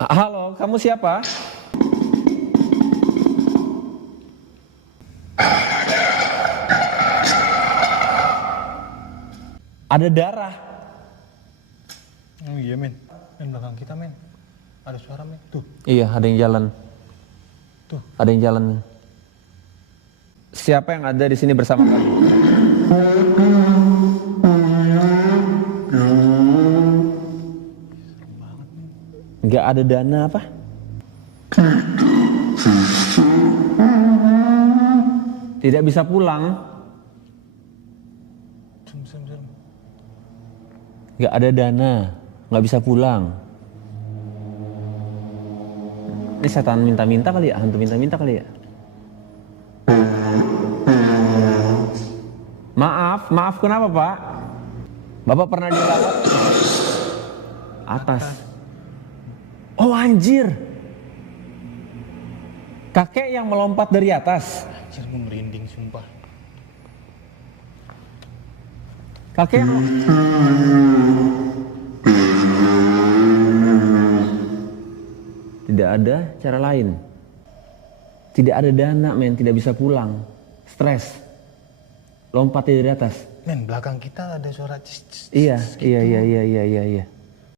Halo, kamu siapa? Ada darah. Oh iya men, belakang kita men, ada suara men, tuh. Iya, ada yang jalan. Tuh. Ada yang jalan. Siapa yang ada di sini bersama kamu? Nggak ada dana apa? Tidak bisa pulang. Nggak ada dana, nggak bisa pulang. Ini setan minta-minta kali ya, hantu minta-minta kali ya. Maaf kenapa Pak? Bapak pernah dirawat? Atas. Oh anjir. Kakek yang melompat dari atas. Anjir, gue merinding sumpah. Kakek yang... Tidak ada cara lain. Tidak ada dana men, tidak bisa pulang. Stres. Lompat dari atas. Men, belakang kita ada suara cis, cis, cis, Iya, gitu. iya.